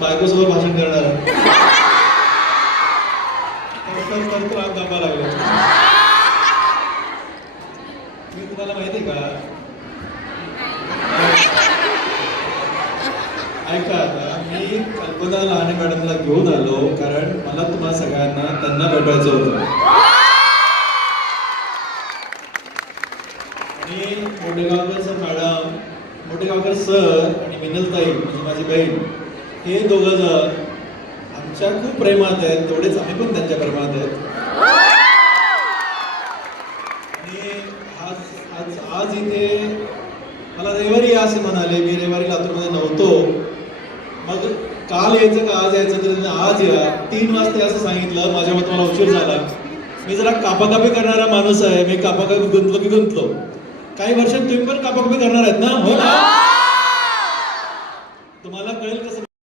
बायकोसोबत भाषण करणार कापा लागले. मी तुम्हाला माहिती का, ऐका आता, मी कल्पना लहाने मॅडमला घेऊन आलो कारण मला तुम्हाला सगळ्यांना त्यांना भेटायचं होतं. आणि मोठेगावकर सर मॅडम, मोठेगावकर सर आणि मिनलताई म्हणजे माझी बहीण, हे दोघं जण आमच्या खूप प्रेमात आहेत, तेवढेच आम्ही पण त्यांच्या प्रेमात आहेत. आणि आज इथे मला रविवारी या असे म्हणाले. मी रविवारी लातूरमध्ये नव्हतो. मग काल यायचं का आज यायचं, तर आज या 3 वाजता असं सांगितलं. माझ्या मते मला उशीर झाला. मी जरा कापाकापी करणारा माणूस आहे. मी कापाकापी गुंतलो. काही वर्षात तुम्ही पण कापाकापी करणार आहेत ना? हो ना?